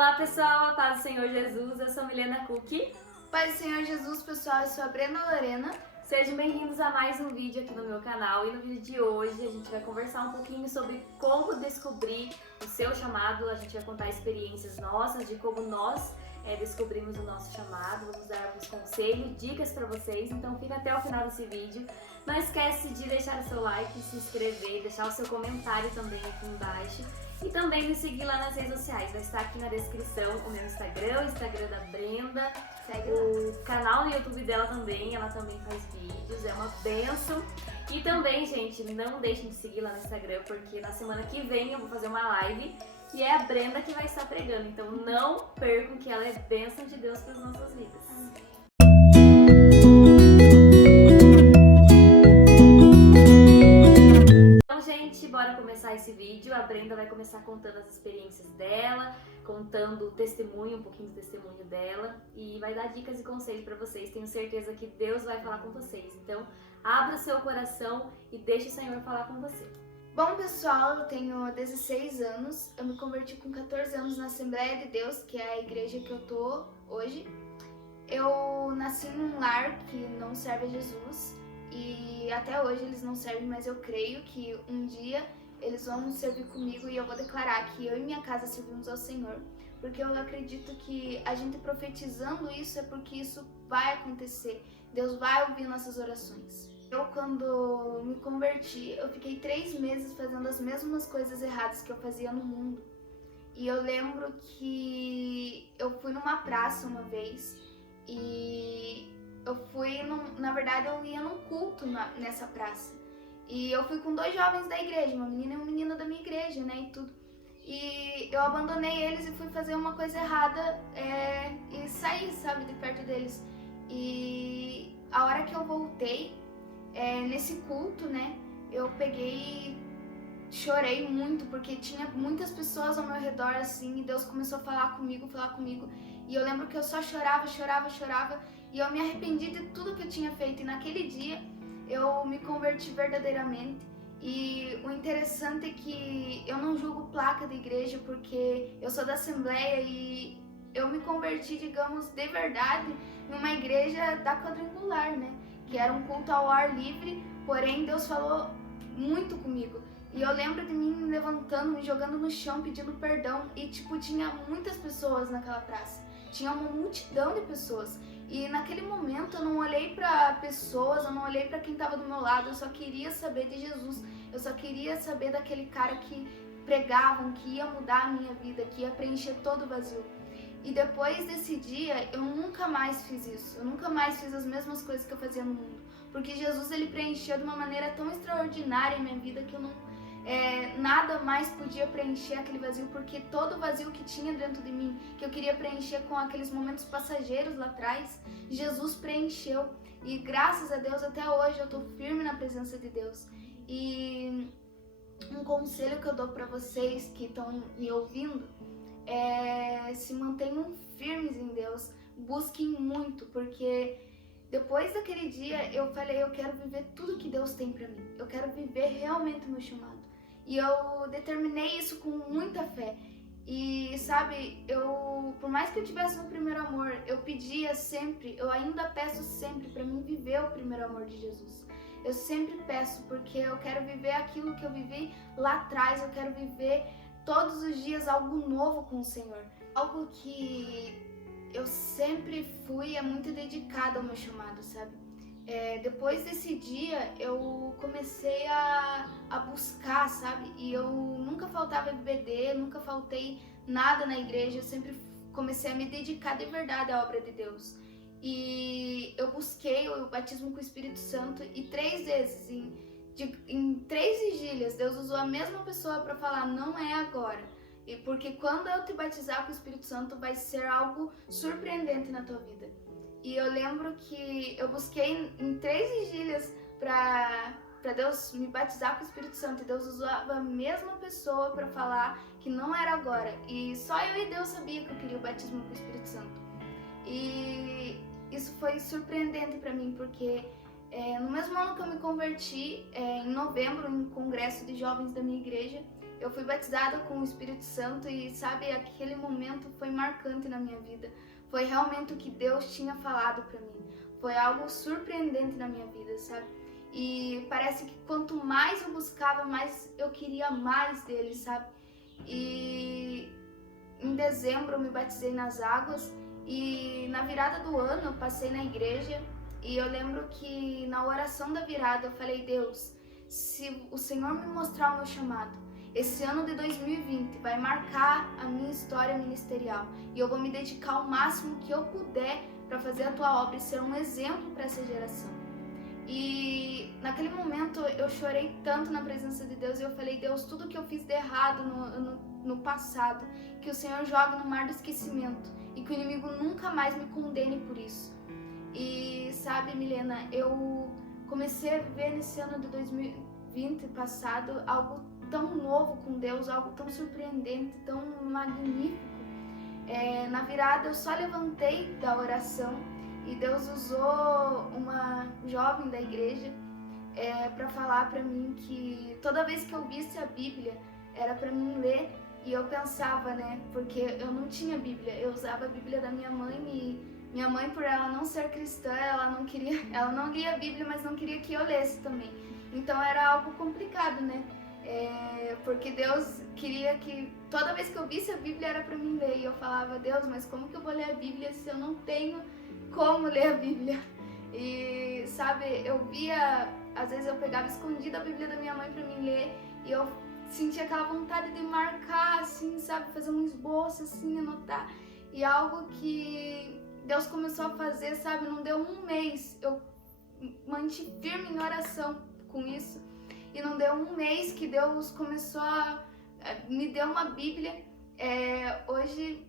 Olá pessoal, a paz do Senhor Jesus, eu sou Milena Cook. Paz do Senhor Jesus, pessoal, eu sou a Brenda Lorena. Sejam bem-vindos a mais um vídeo aqui no meu canal. E no vídeo de hoje a gente vai conversar um pouquinho sobre como descobrir o seu chamado. A gente vai contar experiências nossas de como nós descobrimos o nosso chamado. Vamos dar alguns conselhos, dicas para vocês, então fica até o final desse vídeo. Não esquece de deixar o seu like, se inscrever, deixar o seu comentário também aqui embaixo. E também me seguir lá nas redes sociais, vai estar aqui na descrição o meu Instagram, o Instagram da Brenda, o canal no YouTube dela também, ela também faz vídeos, é uma benção. E também, gente, não deixem de seguir lá no Instagram, porque na semana que vem eu vou fazer uma live e é a Brenda que vai estar pregando, então não percam que ela é bênção de Deus para as nossas vidas. Gente, bora começar esse vídeo. A Brenda vai começar contando as experiências dela, contando o testemunho, um pouquinho do testemunho dela e vai dar dicas e conselhos para vocês. Tenho certeza que Deus vai falar com vocês. Então, abra o seu coração e deixe o Senhor falar com você. Bom, pessoal, eu tenho 16 anos. Eu me converti com 14 anos na Assembleia de Deus, que é a igreja que eu tô hoje. Eu nasci num lar que não serve a Jesus. E até hoje eles não servem, mas eu creio que um dia eles vão servir comigo e eu vou declarar que eu e minha casa servimos ao Senhor. Porque eu acredito que a gente profetizando isso é porque isso vai acontecer. Deus vai ouvir nossas orações. Eu, quando me converti, eu fiquei 3 meses fazendo as mesmas coisas erradas que eu fazia no mundo. E eu lembro que eu fui numa praça uma vez e na verdade eu ia num culto nessa praça. E eu fui com 2 jovens da igreja, uma menina e um menino da minha igreja, né, e tudo. E eu abandonei eles e fui fazer uma coisa errada e saí, sabe, de perto deles. E a hora que eu voltei, nesse culto, né, eu peguei e chorei muito, porque tinha muitas pessoas ao meu redor, assim, e Deus começou a falar comigo. E eu lembro que eu só chorava, e eu me arrependi de tudo que eu tinha feito. E naquele dia eu me converti verdadeiramente. E o interessante é que eu não julgo placa de igreja, porque eu sou da Assembleia e eu me converti, digamos, de verdade, numa igreja da Quadrangular, né? Que era um culto ao ar livre, porém Deus falou muito comigo. E eu lembro de mim me levantando, me jogando no chão, pedindo perdão. E, tinha muitas pessoas naquela praça. Tinha uma multidão de pessoas. E naquele momento eu não olhei para pessoas, eu não olhei para quem estava do meu lado. Eu só queria saber de Jesus. Eu só queria saber daquele cara que pregavam, que ia mudar a minha vida, que ia preencher todo o vazio. E depois desse dia, eu nunca mais fiz isso. Eu nunca mais fiz as mesmas coisas que eu fazia no mundo. Porque Jesus, ele preencheu de uma maneira tão extraordinária a minha vida que eu não... nada mais podia preencher aquele vazio, porque todo o vazio que tinha dentro de mim, que eu queria preencher com aqueles momentos passageiros lá atrás, Jesus preencheu. E graças a Deus, até hoje, eu tô firme na presença de Deus. E um conselho que eu dou para vocês que estão me ouvindo é: se mantenham firmes em Deus, busquem muito, porque depois daquele dia eu falei, eu quero viver tudo que Deus tem para mim, eu quero viver realmente o meu chamado. E eu determinei isso com muita fé. E sabe, por mais que eu tivesse um primeiro amor, eu pedia sempre, eu ainda peço sempre para mim viver o primeiro amor de Jesus. Eu sempre peço, porque eu quero viver aquilo que eu vivi lá atrás, eu quero viver todos os dias algo novo com o Senhor. Algo que eu sempre fui muito dedicada ao meu chamado, sabe? Depois desse dia eu comecei a buscar, sabe? E eu nunca faltava EBD, nunca faltei nada na igreja, eu sempre comecei a me dedicar de verdade à obra de Deus. E eu busquei o batismo com o Espírito Santo e 3 vezes, em 3 vigílias, Deus usou a mesma pessoa para falar, não é agora. E porque quando eu te batizar com o Espírito Santo vai ser algo surpreendente na tua vida. E eu lembro que eu busquei em 3 vigílias para Deus me batizar com o Espírito Santo. E Deus usava a mesma pessoa para falar que não era agora. E só eu e Deus sabia que eu queria o batismo com o Espírito Santo. E isso foi surpreendente para mim, porque no mesmo ano que eu me converti, em novembro, em um congresso de jovens da minha igreja, eu fui batizada com o Espírito Santo e, sabe, aquele momento foi marcante na minha vida. Foi realmente o que Deus tinha falado pra mim. Foi algo surpreendente na minha vida, sabe? E parece que quanto mais eu buscava, mais eu queria mais dele, sabe? E em dezembro eu me batizei nas águas e na virada do ano eu passei na igreja e eu lembro que na oração da virada eu falei: Deus, se o Senhor me mostrar o meu chamado, esse ano de 2020 vai marcar a minha história ministerial e eu vou me dedicar o máximo que eu puder para fazer a tua obra e ser um exemplo para essa geração. E naquele momento eu chorei tanto na presença de Deus e eu falei: Deus, tudo que eu fiz de errado no passado, que o Senhor jogue no mar do esquecimento e que o inimigo nunca mais me condene por isso. E sabe, Milena, eu comecei a viver nesse ano de 2020 passado algo tão novo com Deus, algo tão surpreendente, tão magnífico. Na virada eu só levantei da oração e Deus usou uma jovem da igreja para falar para mim que toda vez que eu visse a Bíblia era para mim ler. E eu pensava, né, porque eu não tinha Bíblia, eu usava a Bíblia da minha mãe e minha mãe, por ela não ser cristã, ela não lia a Bíblia, mas não queria que eu lesse também. Então era algo complicado, né? Porque Deus queria que toda vez que eu visse a Bíblia era para mim ler. E eu falava: Deus, mas como que eu vou ler a Bíblia se eu não tenho como ler a Bíblia? E sabe, eu via, às vezes eu pegava escondida a Bíblia da minha mãe para mim ler e eu sentia aquela vontade de marcar, assim, sabe, fazer um esboço, assim, anotar. E algo que Deus começou a fazer, sabe, não deu um mês, eu mantive firme em oração com isso. E não deu um mês que Deus começou me deu uma Bíblia. Hoje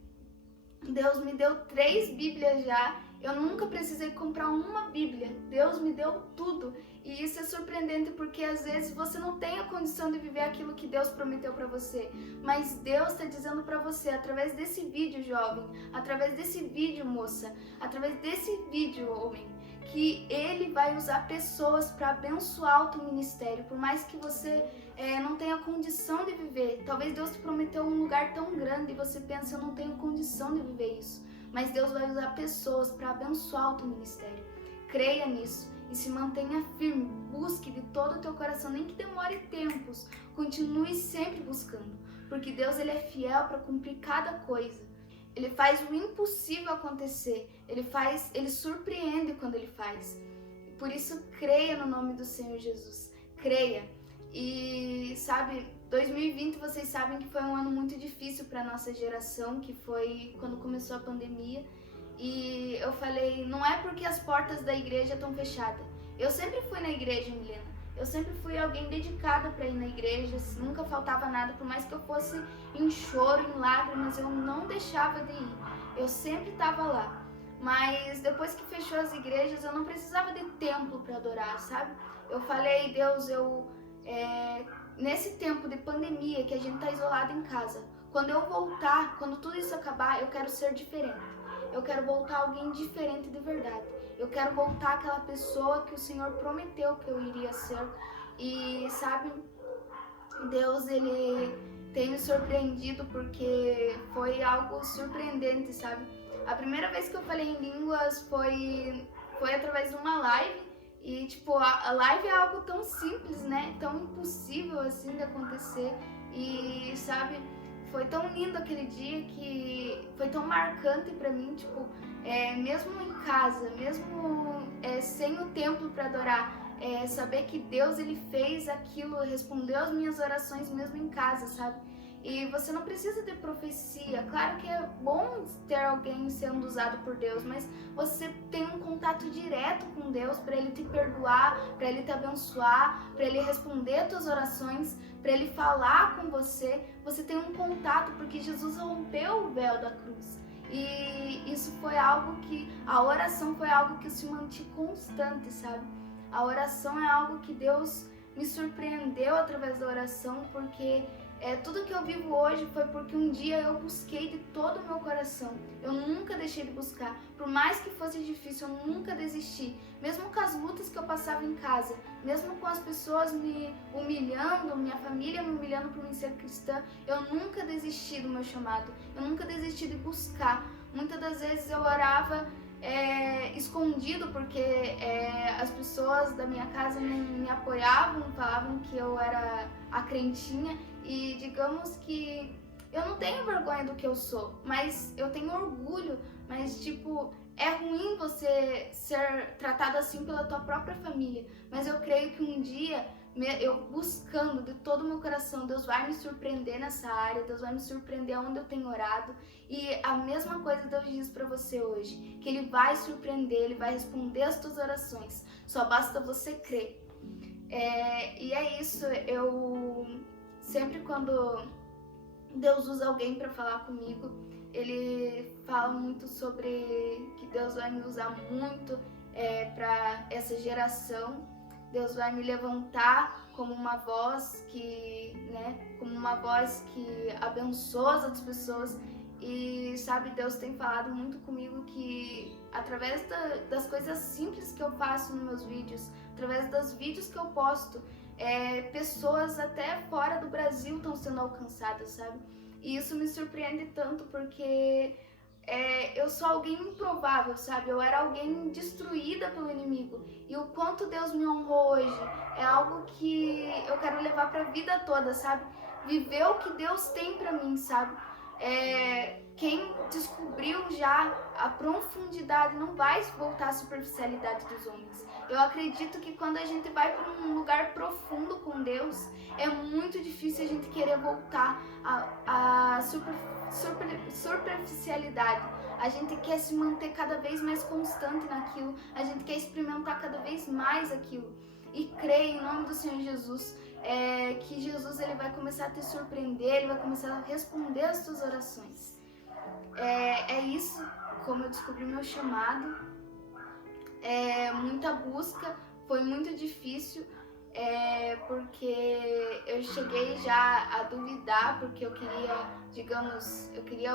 Deus me deu 3 Bíblias já. Eu nunca precisei comprar uma Bíblia. Deus me deu tudo. E isso é surpreendente porque às vezes você não tem a condição de viver aquilo que Deus prometeu para você. Mas Deus está dizendo para você, através desse vídeo, jovem, através desse vídeo, moça, através desse vídeo, homem, que Ele vai usar pessoas para abençoar o teu ministério. Por mais que você não tenha condição de viver. Talvez Deus te prometeu um lugar tão grande e você pensa: eu não tenho condição de viver isso. Mas Deus vai usar pessoas para abençoar o teu ministério. Creia nisso e se mantenha firme. Busque de todo o teu coração, nem que demore tempos. Continue sempre buscando, porque Deus, Ele é fiel para cumprir cada coisa. Ele faz o impossível acontecer. Ele surpreende quando Ele faz. Por isso, creia no nome do Senhor Jesus. Creia. E sabe, 2020 vocês sabem que foi um ano muito difícil para nossa geração, que foi quando começou a pandemia. E eu falei: não é porque as portas da igreja estão fechadas. Eu sempre fui na igreja, Milena. Eu sempre fui alguém dedicada para ir na igreja, nunca faltava nada, por mais que eu fosse em choro, em lágrimas, eu não deixava de ir. Eu sempre estava lá. Mas depois que fechou as igrejas, eu não precisava de templo para adorar, sabe? Eu falei: Deus, nesse tempo de pandemia que a gente tá isolado em casa, quando eu voltar, quando tudo isso acabar, eu quero ser diferente. Eu quero voltar alguém diferente de verdade. Eu quero voltar aquela pessoa que o Senhor prometeu que eu iria ser. E sabe, Deus, Ele tem me surpreendido porque foi algo surpreendente, sabe? A primeira vez que eu falei em línguas foi através de uma live. E tipo, a live é algo tão simples, né? Tão impossível assim de acontecer. E sabe, foi tão lindo aquele dia que foi tão marcante pra mim, tipo, mesmo em casa, mesmo sem o templo pra adorar, saber que Deus, Ele fez aquilo, respondeu as minhas orações mesmo em casa, sabe? E você não precisa ter profecia. Claro que é bom ter alguém sendo usado por Deus, mas você tem um contato direto com Deus para Ele te perdoar, para Ele te abençoar, para Ele responder as tuas orações, para Ele falar com você. Você tem um contato porque Jesus rompeu o véu da cruz. E isso foi algo que, a oração foi algo que eu se mantive constante, sabe? A oração é algo que Deus me surpreendeu através da oração, porque Tudo que eu vivo hoje foi porque um dia eu busquei de todo o meu coração. Eu nunca deixei de buscar. Por mais que fosse difícil, eu nunca desisti. Mesmo com as lutas que eu passava em casa, mesmo com as pessoas me humilhando, minha família me humilhando por mim ser cristã, eu nunca desisti do meu chamado. Eu nunca desisti de buscar. Muitas das vezes eu orava escondido porque as pessoas da minha casa não me apoiavam, falavam que eu era a crentinha. E digamos que eu não tenho vergonha do que eu sou, mas eu tenho orgulho. Mas tipo, é ruim você ser tratado assim pela tua própria família. Mas eu creio que um dia, eu buscando de todo o meu coração, Deus vai me surpreender nessa área, Deus vai me surpreender onde eu tenho orado. E a mesma coisa Deus diz pra você hoje, que Ele vai surpreender, Ele vai responder as tuas orações. Só basta você crer. E é isso, sempre quando Deus usa alguém para falar comigo, Ele fala muito sobre que Deus vai me usar muito para essa geração. Deus vai me levantar como uma voz como uma voz que abençoa as outras pessoas. E sabe, Deus tem falado muito comigo que através das coisas simples que eu faço nos meus vídeos, através dos vídeos que eu posto, pessoas até fora do Brasil estão sendo alcançadas, sabe? E isso me surpreende tanto porque eu sou alguém improvável, sabe? Eu era alguém destruída pelo inimigo. E o quanto Deus me honrou hoje é algo que eu quero levar pra vida toda, sabe? Viver o que Deus tem pra mim, sabe? Quem descobriu já a profundidade não vai voltar à superficialidade dos homens. Eu acredito que quando a gente vai para um lugar profundo com Deus, é muito difícil a gente querer voltar à superficialidade. A gente quer se manter cada vez mais constante naquilo, a gente quer experimentar cada vez mais aquilo. E creia em nome do Senhor Jesus, que Jesus ele vai começar a te surpreender, ele vai começar a responder as tuas orações. É isso, como eu descobri meu chamado. Muita busca, foi muito difícil, porque eu cheguei já a duvidar, porque eu queria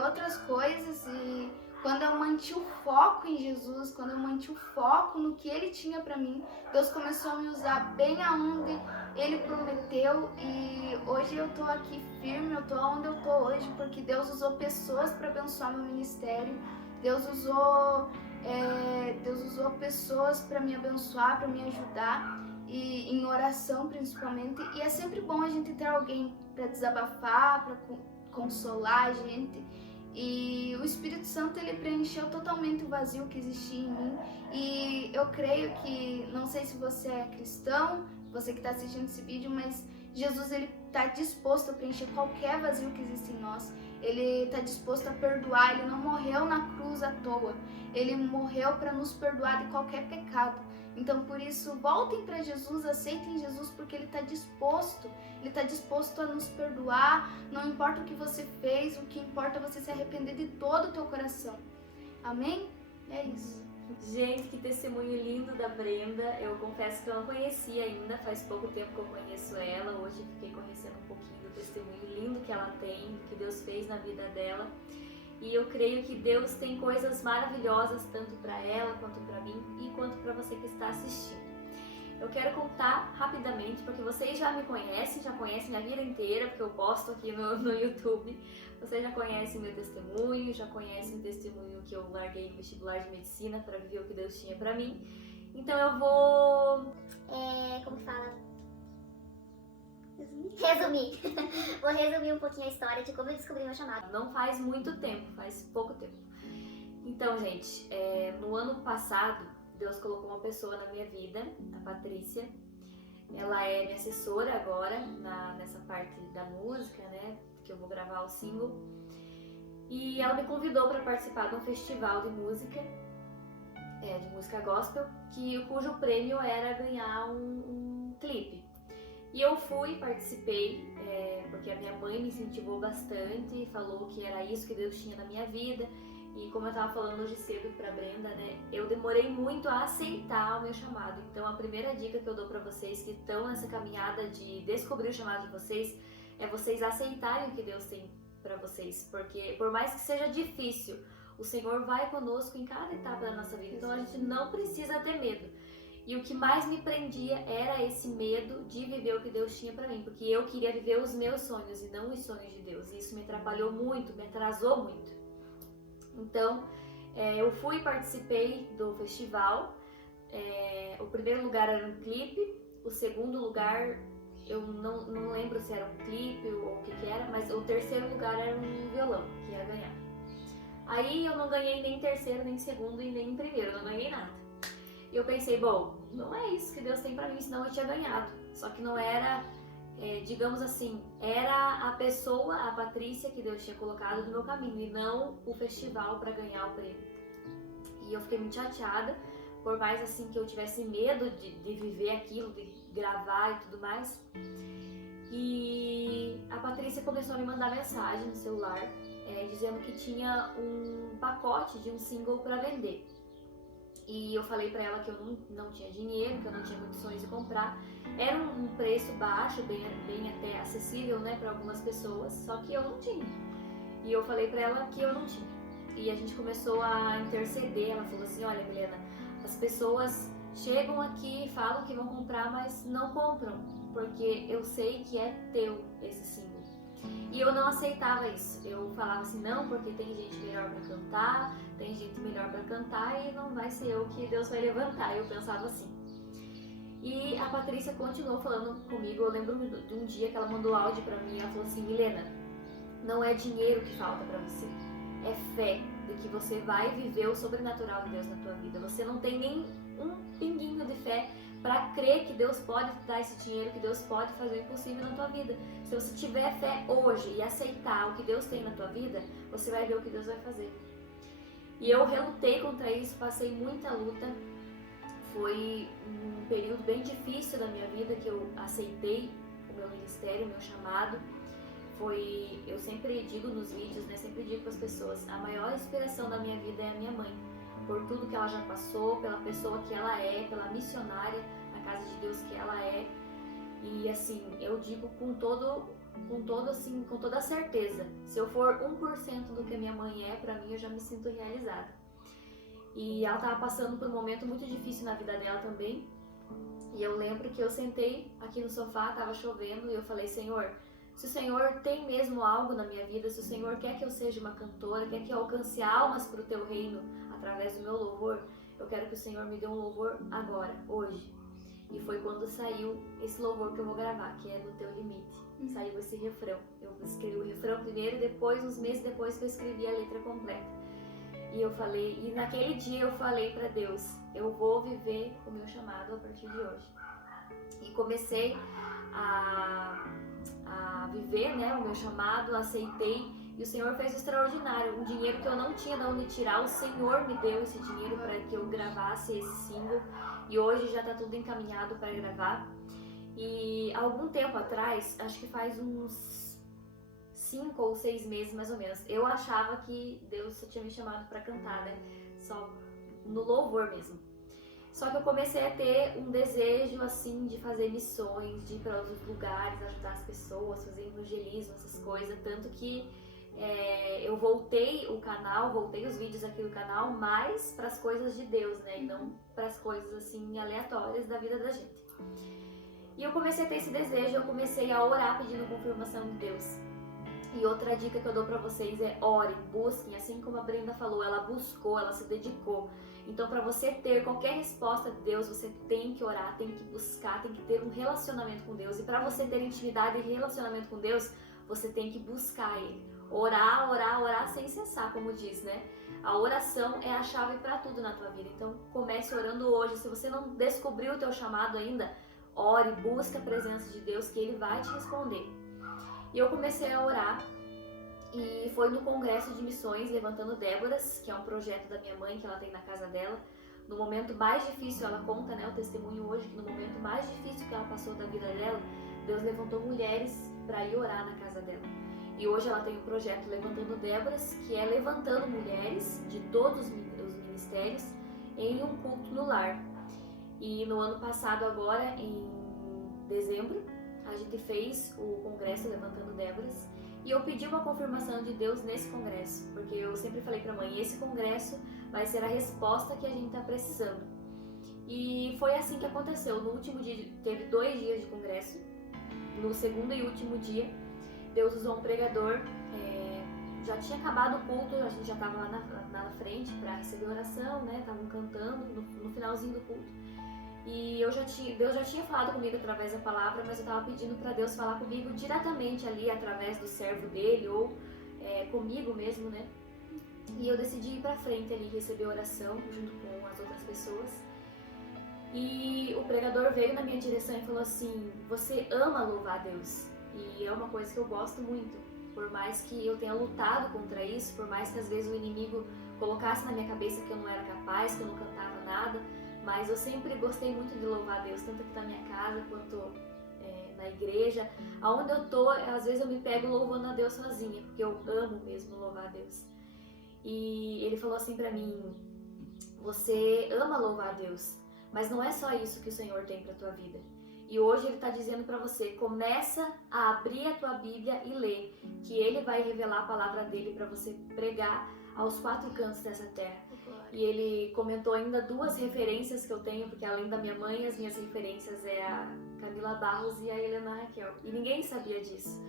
outras coisas. E quando eu mantive o foco em Jesus, quando eu mantive o foco no que Ele tinha pra mim, Deus começou a me usar bem aonde Ele prometeu. E hoje eu tô aqui firme, eu tô onde eu tô hoje, porque Deus usou pessoas para abençoar meu ministério. Deus usou pessoas para me abençoar, para me ajudar, e em oração principalmente. E é sempre bom a gente ter alguém para desabafar, para consolar a gente. E o Espírito Santo ele preencheu totalmente o vazio que existia em mim. E eu creio que, não sei se você é cristão, você que está assistindo esse vídeo, mas Jesus ele está disposto a preencher qualquer vazio que existe em nós. Ele está disposto a perdoar, ele não morreu na cruz à toa. Ele morreu para nos perdoar de qualquer pecado. Então, por isso, voltem para Jesus, aceitem Jesus, porque Ele está disposto. Ele está disposto a nos perdoar. Não importa o que você fez, o que importa é você se arrepender de todo o teu coração. Amém? É isso. Gente, que testemunho lindo da Brenda. Eu confesso que eu não conhecia ainda, faz pouco tempo que eu conheço ela. Hoje fiquei conhecendo um pouquinho do testemunho lindo que ela tem, do que Deus fez na vida dela. E eu creio que Deus tem coisas maravilhosas tanto para ela, quanto para mim e quanto para você que está assistindo. Eu quero contar rapidamente, porque vocês já me conhecem, já conhecem a vida inteira, porque eu posto aqui no YouTube. Vocês já conhecem meu testemunho, já conhecem o testemunho que eu larguei no vestibular de medicina para viver o que Deus tinha para mim. Então eu vou... como fala? Resumir. Vou resumir um pouquinho a história de como eu descobri meu chamado. Não faz muito tempo, faz pouco tempo. Então, gente, no ano passado, Deus colocou uma pessoa na minha vida, a Patrícia. Ela é minha assessora agora, nessa parte da música, né? Que eu vou gravar o single. E ela me convidou para participar de um festival de música gospel, cujo prêmio era ganhar um clipe. E eu fui, participei, porque a minha mãe me incentivou bastante, falou que era isso que Deus tinha na minha vida. E como eu estava falando hoje cedo pra Brenda, né, eu demorei muito a aceitar o meu chamado. Então a primeira dica que eu dou pra vocês que estão nessa caminhada de descobrir o chamado de vocês é vocês aceitarem o que Deus tem para vocês, porque por mais que seja difícil, o Senhor vai conosco em cada etapa da nossa vida, então a gente não precisa ter medo. E o que mais me prendia era esse medo de viver o que Deus tinha para mim, porque eu queria viver os meus sonhos e não os sonhos de Deus, e isso me atrapalhou muito, me atrasou muito. Então, eu fui e participei do festival. O primeiro lugar era um clipe, o segundo lugar eu não lembro se era um clipe ou o que era, mas o terceiro lugar era um violão que ia ganhar. Aí eu não ganhei nem terceiro, nem segundo e nem primeiro, eu não ganhei nada. E eu pensei, bom, não é isso que Deus tem pra mim, senão eu tinha ganhado. Só que não era, digamos assim, era a pessoa, a Patrícia, que Deus tinha colocado no meu caminho e não o festival pra ganhar o prêmio. E eu fiquei muito chateada, por mais assim que eu tivesse medo de viver aquilo, de gravar e tudo mais. E a Patrícia começou a me mandar mensagem no celular, dizendo que tinha um pacote de um single pra vender. E eu falei pra ela que eu não tinha dinheiro, que eu não tinha condições de comprar. Era um preço baixo, bem até acessível, né, pra algumas pessoas, só que eu não tinha. E eu falei pra ela que eu não tinha. E a gente começou a interceder, ela falou assim, olha Milena, as pessoas chegam aqui, falam que vão comprar, mas não compram, porque eu sei que é teu esse single. E eu não aceitava isso. Eu falava assim, não, porque tem gente melhor pra cantar, tem gente melhor pra cantar e não vai ser eu que Deus vai levantar. Eu pensava assim. E a Patrícia continuou falando comigo. Eu lembro de um dia que ela mandou áudio pra mim. Ela falou assim, Milena, não é dinheiro que falta pra você, é fé de que você vai viver o sobrenatural de Deus na tua vida. Você não tem nem um pinguinho de fé para crer que Deus pode te dar esse dinheiro, que Deus pode fazer o impossível na tua vida. Se você tiver fé hoje e aceitar o que Deus tem na tua vida, você vai ver o que Deus vai fazer. E eu relutei contra isso, passei muita luta. Foi um período bem difícil da minha vida que eu aceitei o meu ministério, o meu chamado. Eu sempre digo nos vídeos, né, sempre digo para as pessoas, a maior inspiração da minha vida é a minha mãe. Por tudo que ela já passou, pela pessoa que ela é, pela missionária na casa de Deus que ela é. E assim, eu digo com toda a certeza, se eu for 1% do que a minha mãe é, pra mim eu já me sinto realizada. E ela tava passando por um momento muito difícil na vida dela também. E eu lembro que eu sentei aqui no sofá, tava chovendo, e eu falei, Senhor, se o Senhor tem mesmo algo na minha vida, se o Senhor quer que eu seja uma cantora, quer que eu alcance almas para o teu reino através do meu louvor, eu quero que o Senhor me dê um louvor agora, hoje. E foi quando saiu esse louvor que eu vou gravar, que é No Teu Limite. Saiu esse refrão. Eu escrevi o refrão primeiro e depois, uns meses depois, que eu escrevi a letra completa. E naquele dia eu falei para Deus, eu vou viver o meu chamado a partir de hoje. E comecei a viver, né, o meu chamado, aceitei, e o Senhor fez o extraordinário. Um dinheiro que eu não tinha de onde tirar, o Senhor me deu esse dinheiro para que eu gravasse esse single, e hoje já está tudo encaminhado para gravar. E algum tempo atrás, acho que faz uns 5 ou 6 meses mais ou menos, eu achava que Deus só tinha me chamado para cantar, né, só no louvor mesmo. Só que eu comecei a ter um desejo, assim, de fazer missões, de ir para outros lugares, ajudar as pessoas, fazer evangelismo, essas coisas. Tanto que eu voltei os vídeos aqui do canal mais para as coisas de Deus, né? E não para as coisas, assim, aleatórias da vida da gente. E eu comecei a ter esse desejo, eu comecei a orar pedindo confirmação de Deus. E outra dica que eu dou pra vocês é orem, busquem, assim como a Brenda falou, ela buscou, ela se dedicou. Então, para você ter qualquer resposta de Deus, você tem que orar, tem que buscar, tem que ter um relacionamento com Deus. E para você ter intimidade e relacionamento com Deus, você tem que buscar Ele. Orar, orar, orar sem cessar, como diz, né? A oração é a chave para tudo na tua vida. Então, comece orando hoje. Se você não descobriu o teu chamado ainda, ore, busque a presença de Deus, que Ele vai te responder. E eu comecei a orar. E foi no Congresso de Missões Levantando Déboras, que é um projeto da minha mãe, que ela tem na casa dela. No momento mais difícil, ela conta, né, o testemunho hoje, que no momento mais difícil que ela passou da vida dela, Deus levantou mulheres para ir orar na casa dela. E hoje ela tem o projeto Levantando Déboras, que é levantando mulheres de todos os ministérios em um culto no lar. E no ano passado, agora, em dezembro, a gente fez o congresso Levantando Déboras e eu pedi uma confirmação de Deus nesse congresso, porque eu sempre falei pra mãe, esse congresso vai ser a resposta que a gente tá precisando. E foi assim que aconteceu. No último dia, teve 2 dias de congresso. No segundo e último dia, Deus usou um pregador. Já tinha acabado o culto, a gente já estava lá na frente para receber oração, né? Estavam cantando no finalzinho do culto. E Deus já tinha falado comigo através da palavra, mas eu estava pedindo para Deus falar comigo diretamente ali, através do servo dele ou comigo mesmo, né? E eu decidi ir para frente ali, receber oração junto com as outras pessoas. E o pregador veio na minha direção e falou assim, você ama louvar a Deus. E é uma coisa que eu gosto muito. Por mais que eu tenha lutado contra isso, por mais que às vezes o inimigo colocasse na minha cabeça que eu não era capaz, que eu não cantava nada, mas eu sempre gostei muito de louvar a Deus, tanto aqui na minha casa quanto na igreja. Aonde eu tô, às vezes eu me pego louvando a Deus sozinha, porque eu amo mesmo louvar a Deus. E ele falou assim pra mim, você ama louvar a Deus, mas não é só isso que o Senhor tem pra tua vida. E hoje ele está dizendo para você, começa a abrir a tua Bíblia e ler, que ele vai revelar a palavra dele para você pregar aos 4 cantos dessa terra. E ele comentou ainda 2 referências que eu tenho, porque além da minha mãe, as minhas referências é a Camila Barros e a Helena Raquel. E ninguém sabia disso.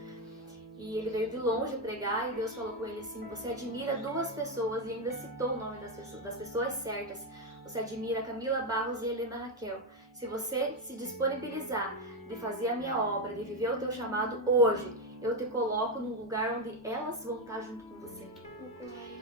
E ele veio de longe pregar e Deus falou com ele assim, você admira 2 pessoas, e ainda citou o nome das pessoas certas. Você admira a Camila Barros e a Helena Raquel. Se você se disponibilizar de fazer a minha obra, de viver o teu chamado hoje, eu te coloco num lugar onde elas vão estar junto com você.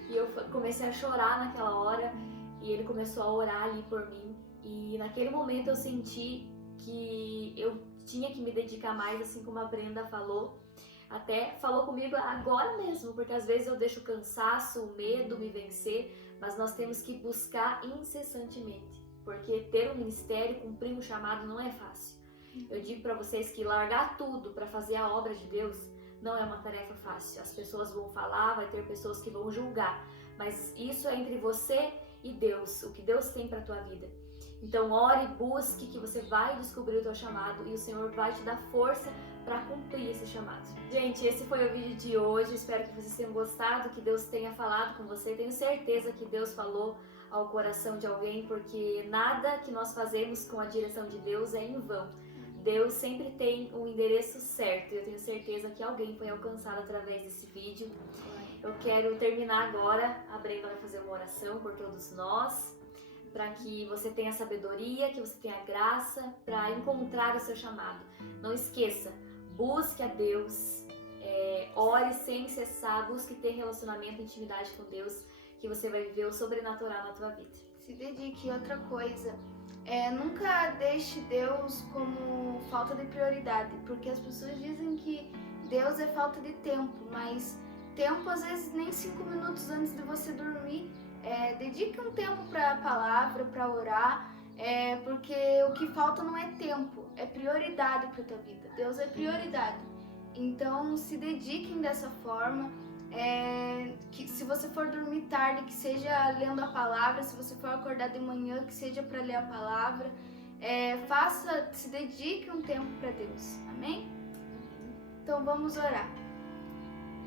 E eu comecei a chorar naquela hora e ele começou a orar ali por mim. E naquele momento eu senti que eu tinha que me dedicar mais, assim como a Brenda falou. Até falou comigo agora mesmo, porque às vezes eu deixo o cansaço, o medo me vencer, mas nós temos que buscar incessantemente. Porque ter um ministério, cumprir um chamado não é fácil. Eu digo para vocês que largar tudo para fazer a obra de Deus não é uma tarefa fácil. As pessoas vão falar, vai ter pessoas que vão julgar, mas isso é entre você e Deus, o que Deus tem para tua vida. Então ore, busque, que você vai descobrir o teu chamado e o Senhor vai te dar força para cumprir esse chamado. Gente, esse foi o vídeo de hoje. Espero que vocês tenham gostado, que Deus tenha falado com você. Tenho certeza que Deus falou ao coração de alguém, porque nada que nós fazemos com a direção de Deus é em vão. Deus sempre tem um endereço certo. Eu tenho certeza que alguém foi alcançado através desse vídeo. Eu quero terminar agora. A Brenda vai fazer uma oração por todos nós, para que você tenha sabedoria, que você tenha graça para encontrar o seu chamado. Não esqueça, busque a Deus, ore sem cessar, busque ter relacionamento, intimidade com Deus, que você vai viver o sobrenatural na tua vida. Se dedique. Outra coisa, nunca deixe Deus como falta de prioridade, porque as pessoas dizem que Deus é falta de tempo, mas tempo às vezes nem 5 minutos antes de você dormir. Dedique um tempo para a palavra, para orar, porque o que falta não é tempo, é prioridade para a tua vida. Deus é prioridade. Então se dediquem dessa forma. Que se você for dormir tarde, que seja lendo a palavra. Se você for acordar de manhã, que seja para ler a palavra. Se dedique um tempo para Deus. Amém? Então vamos orar.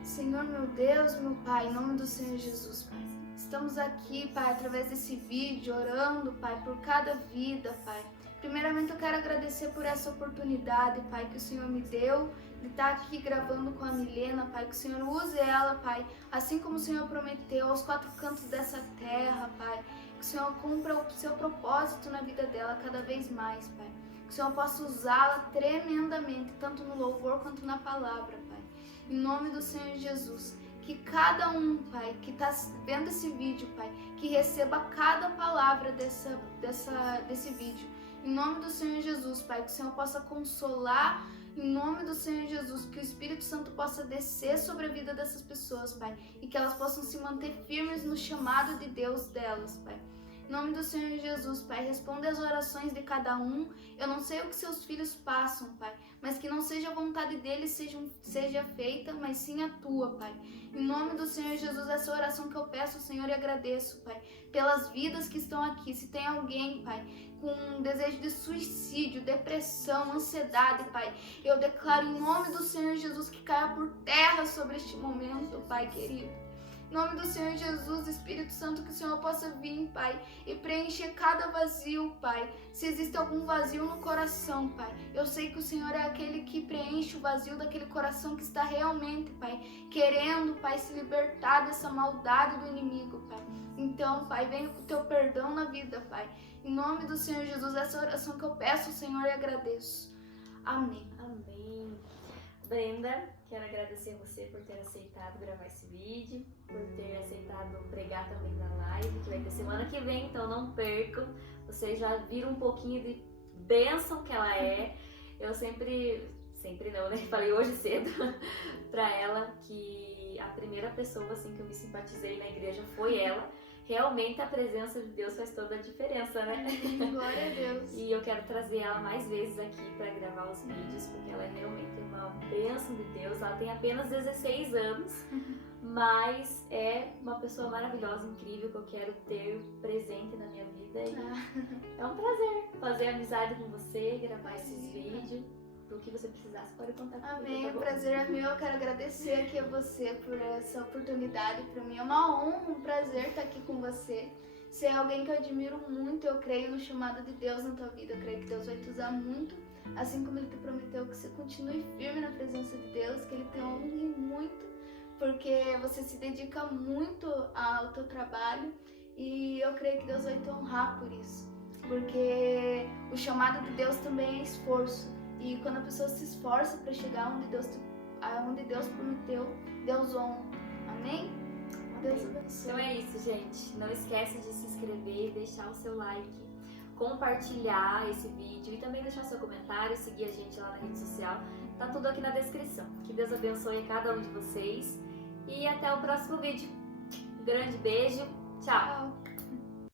Senhor, meu Deus, meu Pai, em nome do Senhor Jesus, Pai, estamos aqui, Pai, através desse vídeo, orando, Pai, por cada vida, Pai. Primeiramente eu quero agradecer por essa oportunidade, Pai, que o Senhor me deu de estar aqui gravando com a Milena, Pai, que o Senhor use ela, Pai, assim como o Senhor prometeu, aos 4 cantos dessa terra, Pai, que o Senhor cumpra o seu propósito na vida dela cada vez mais, Pai, que o Senhor possa usá-la tremendamente, tanto no louvor quanto na palavra, Pai, em nome do Senhor Jesus. Que cada um, Pai, que está vendo esse vídeo, Pai, que receba cada palavra desse vídeo. Em nome do Senhor Jesus, Pai, que o Senhor possa consolar, em nome do Senhor Jesus, que o Espírito Santo possa descer sobre a vida dessas pessoas, Pai, e que elas possam se manter firmes no chamado de Deus delas, Pai. Em nome do Senhor Jesus, Pai, responda as orações de cada um. Eu não sei o que seus filhos passam, Pai, mas que não seja a vontade dele seja feita, mas sim a tua, Pai. Em nome do Senhor Jesus, essa oração que eu peço, Senhor, e agradeço, Pai, pelas vidas que estão aqui. Se tem alguém, Pai, com um desejo de suicídio, depressão, ansiedade, Pai, eu declaro em nome do Senhor Jesus que caia por terra sobre este momento, Pai querido. Em nome do Senhor Jesus, Espírito Santo, que o Senhor possa vir, Pai, e preencher cada vazio, Pai. Se existe algum vazio no coração, Pai, eu sei que o Senhor é aquele que preenche o vazio daquele coração que está realmente, Pai, querendo, Pai, se libertar dessa maldade do inimigo, Pai. Então, Pai, venha com o teu perdão na vida, Pai. Em nome do Senhor Jesus, essa oração que eu peço, Senhor, e agradeço. Amém. Amém. Brenda, quero agradecer você por ter aceitado gravar esse vídeo, por ter aceitado pregar também na live, que vai ter semana que vem, então não percam. Vocês já viram um pouquinho de bênção que ela é. Eu sempre não, né? Falei hoje cedo pra ela que a primeira pessoa assim que eu me simpatizei na igreja foi ela. Realmente a presença de Deus faz toda a diferença, né? Glória a Deus. E eu quero trazer ela mais vezes aqui para gravar os vídeos, porque ela é realmente uma bênção de Deus. Ela tem apenas 16 anos, mas é uma pessoa maravilhosa, incrível, que eu quero ter presente na minha vida. E é um prazer fazer amizade com você, gravar esses vídeos. Do que você precisasse, pode contar comigo. Amém, tá o bom? prazer é meu. Eu quero agradecer aqui a você por essa oportunidade. Para mim é uma honra, um prazer estar aqui com você. Você é alguém que eu admiro muito. Eu creio no chamado de Deus na tua vida. Eu creio que Deus vai te usar muito, assim como Ele te prometeu, que você continue firme na presença de Deus, que Ele te honre muito, porque você se dedica muito ao teu trabalho e eu creio que Deus vai te honrar por isso, porque o chamado de Deus também é esforço. E quando a pessoa se esforça para chegar onde Deus prometeu, Deus honra. Amém? Deus abençoe. Então é isso, gente. Não esquece de se inscrever, deixar o seu like, compartilhar esse vídeo e também deixar seu comentário, seguir a gente lá na rede social. Tá tudo aqui na descrição. Que Deus abençoe cada um de vocês e até o próximo vídeo. Um grande beijo. Tchau! Tchau.